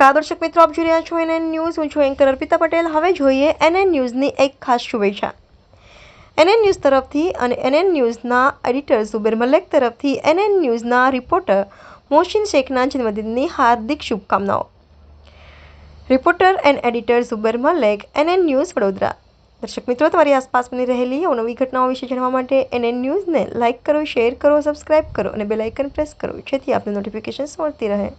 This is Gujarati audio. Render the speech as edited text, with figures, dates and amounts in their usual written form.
નમસ્કાર દર્શક મિત્રો, આપ જોઈ રહ્યા છો NN ન્યૂઝ. હું છું એન્કર અર્પિતા પટેલ. હવે જોઈએ NN ન્યૂઝની એક ખાસ શુભેચ્છા. NN ન્યૂઝ તરફથી અને NN ન્યૂઝના એડિટર ઝુબેર મલેક તરફથી NN ન્યૂઝના રિપોર્ટર મોહસિન શેખના જન્મદિનની હાર્દિક શુભકામનાઓ. Reporter and editor Zuber Malek, NN news, Vadodara. દર્શક મિત્રો, તમારી આસપાસ બની રહેલી અવનવી ઘટનાઓ વિશે જાણવા માટે NN ન્યૂઝને લાઇક કરો, શેર કરો, સબસ્ક્રાઇબ કરો અને બેલ આઇકન પ્રેસ કરો, જેથી આપને નોટિફિકેશન્સ મળતી રહે.